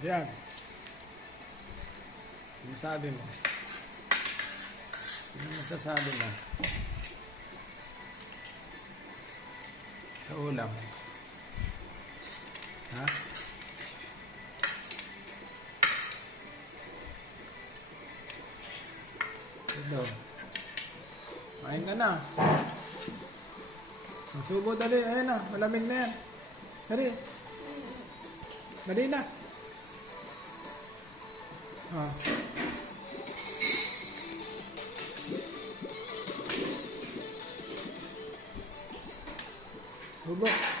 Yan. Ano sabi mo? Ano masasabi mo? Sa ulam. Ha? Ito. Kain ka na. Subo dali. Ayan na. Malamig na yan. Dali. Dali na. Ah. Subo.